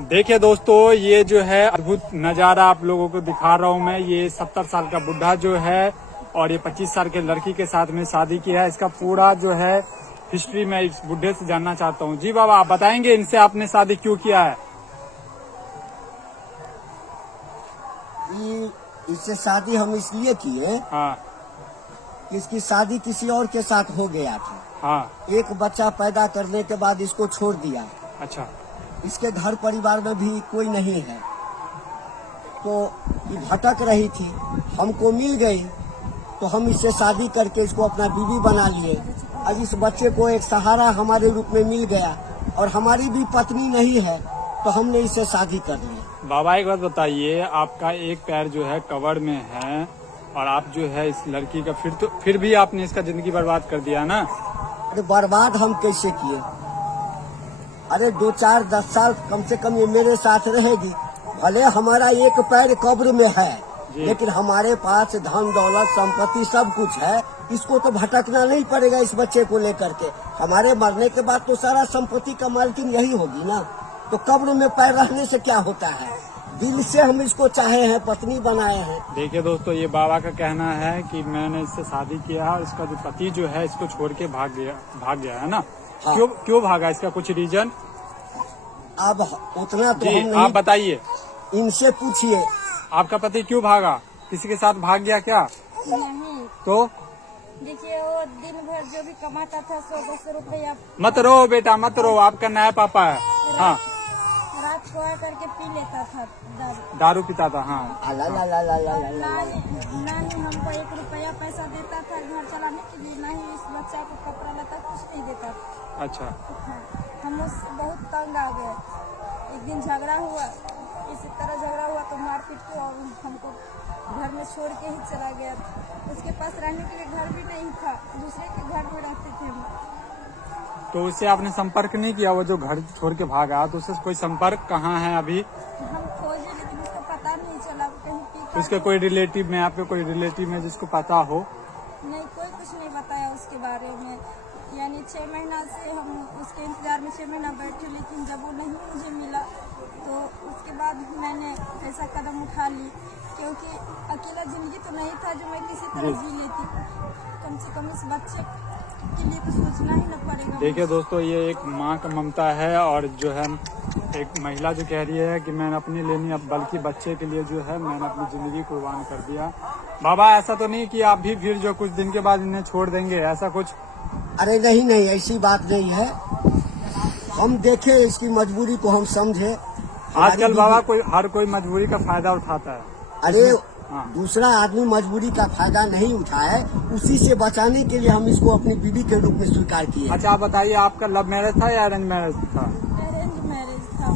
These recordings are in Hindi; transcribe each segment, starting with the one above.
देखिए दोस्तों, ये जो है अद्भुत नज़ारा आप लोगों को दिखा रहा हूँ मैं। ये 70 साल का बुढ़ा जो है और ये 25 साल के लड़की के साथ में शादी किया है। इसका पूरा जो है हिस्ट्री मैं इस बुढ़े से जानना चाहता हूँ। जी बाबा, आप बताएंगे इनसे आपने शादी क्यों किया है? इससे शादी हम इसलिए किए। हाँ कि इसकी शादी किसी और के साथ हो गया था। हाँ। एक बच्चा पैदा करने के बाद इसको छोड़ दिया। अच्छा। इसके घर परिवार में भी कोई नहीं है, तो ये भटक रही थी, हमको मिल गई तो हम इससे शादी करके इसको अपना बीवी बना लिए। आज इस बच्चे को एक सहारा हमारे रूप में मिल गया और हमारी भी पत्नी नहीं है तो हमने इससे शादी कर ली। बाबा एक बात बताइए, आपका एक पैर जो है कवर में है और आप जो है इस लड़की का फिर भी आपने इसका जिंदगी बर्बाद कर दिया ना? अरे बर्बाद हम कैसे किए? अरे 2, 4, 10 साल कम से कम ये मेरे साथ रहेगी। भले हमारा एक पैर कब्र में है, लेकिन हमारे पास धन दौलत संपत्ति सब कुछ है। इसको तो भटकना नहीं पड़ेगा इस बच्चे को लेकर के। हमारे मरने के बाद तो सारा संपत्ति का मालकिन यही होगी ना। तो कब्र में पैर रहने से क्या होता है? दिल से हम इसको चाहे हैं, पत्नी बनाए हैं। देखिए दोस्तों, ये बाबा का कहना है कि मैंने इससे शादी किया और इसका जो पति जो है इसको छोड़ के भाग गया है ना? हाँ। क्यों भागा? इसका कुछ रीजन? अब उतना तो जी हम नहीं, आप बताइए, इनसे पूछिए। आपका पति क्यों भागा? किसी के साथ भाग गया क्या? नहीं, तो देखिए वो दिन भर जो भी कमाता था 100-200 रुपया मत रो बेटा, मत रो, आपका नया पापा है। हाँ, रात को आकर के पी लेता था दारू। दारू पीता था। हाँ। ना ही हमको 1 रुपया पैसा देता था घर चलाने के लिए, ना ही इस बच्चा को कपड़ा लता कुछ नहीं देता था। अच्छा। हाँ, हम उससे बहुत तंग आ गए। एक दिन झगड़ा हुआ, इसी तरह झगड़ा हुआ तो मारपीट को और हमको घर में छोड़ के ही चला गया। उसके पास रहने के लिए घर भी नहीं था, दूसरे के घर में रहते थे हम। तो उससे आपने संपर्क नहीं किया? वो जो घर छोड़ के भागा तो उससे कोई संपर्क कहाँ है अभी? हम खोजे लेकिन उसको पता नहीं चला, वो कहीं पीता। उसके कोई रिलेटिव में, आपके कोई रिलेटिव में जिसको पता हो? नहीं, कोई कुछ नहीं बताया उसके बारे में। यानी 6 महीना से हम उसके इंतजार में 6 महीना बैठे, लेकिन जब वो नहीं मुझे मिला तो उसके बाद मैंने ऐसा कदम उठा ली, क्योंकि अकेला जिंदगी तो नहीं था जो मैं किसी तरह जी लेती। कम से कम इस बच्चे के लिए कुछ सोचना ही न पड़ेगा। देखिए दोस्तों, ये एक माँ का ममता है और जो है एक महिला जो कह रही है कि मैंने अपने लिए नहीं बल्कि बच्चे के लिए जो है मैंने अपनी जिंदगी कुर्बान कर दिया। बाबा ऐसा तो नहीं कि आप भी फिर जो कुछ दिन के बाद इन्हें छोड़ देंगे, ऐसा कुछ? अरे नहीं, ऐसी बात नहीं है। हम देखे इसकी मजबूरी को, हम समझे। आजकल बाबा हर कोई मजबूरी का फायदा उठाता है। अरे हाँ। दूसरा आदमी मजबूरी का फायदा नहीं उठाए, उसी से बचाने के लिए हम इसको अपनी बीवी के रूप में स्वीकार किए। अच्छा, आप बताइए, आपका लव मैरिज था या अरेंज मैरिज था? अरेंज मैरिज था।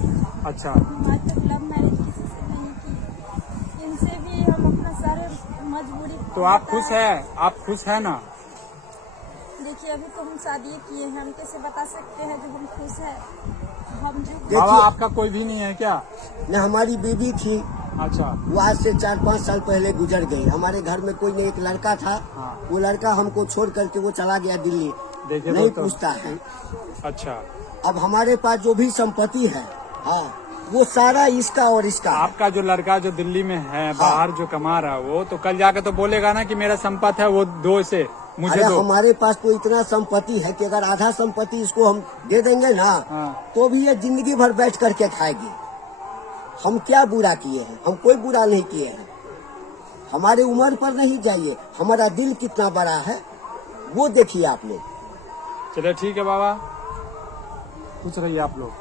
अच्छा। हम आज तक लव मैरिज किसी से नहीं की। इनसे भी हम अपना सारे मजबूरी। तो आप खुश है? आप खुश है ना? देखिए अभी तो हम शादी किए हैं, हम कैसे बता सकते हैं जो हम खुश है? हम जो बाबा आपका कोई भी नहीं है क्या? न हमारी बीवी थी, अच्छा। वो आज से 4-5 साल पहले गुजर गई। हमारे घर में कोई नहीं, एक लड़का था। हाँ। वो लड़का हमको छोड़ करके वो चला गया दिल्ली। देखिए नहीं तो पूछता है। अच्छा। अब हमारे पास जो भी संपत्ति है, हाँ, वो सारा इसका और इसका। आपका जो लड़का जो दिल्ली में है, बाहर जो कमा रहा है, वो तो कल जाकर तो बोलेगा ना कि मेरा संपत्ति है वो दो से मुझे अरे दो। हमारे पास तो इतना संपत्ति है कि अगर आधा संपत्ति इसको हम दे देंगे ना, हाँ। तो भी ये जिंदगी भर बैठ करके खाएगी। हम क्या बुरा किए हैं? हम कोई बुरा नहीं किए हैं। हमारे उम्र पर नहीं जाइए, हमारा दिल कितना बड़ा है वो देखिए आप लोग। चलिए ठीक है बाबा, खुश रहिए आप लोग।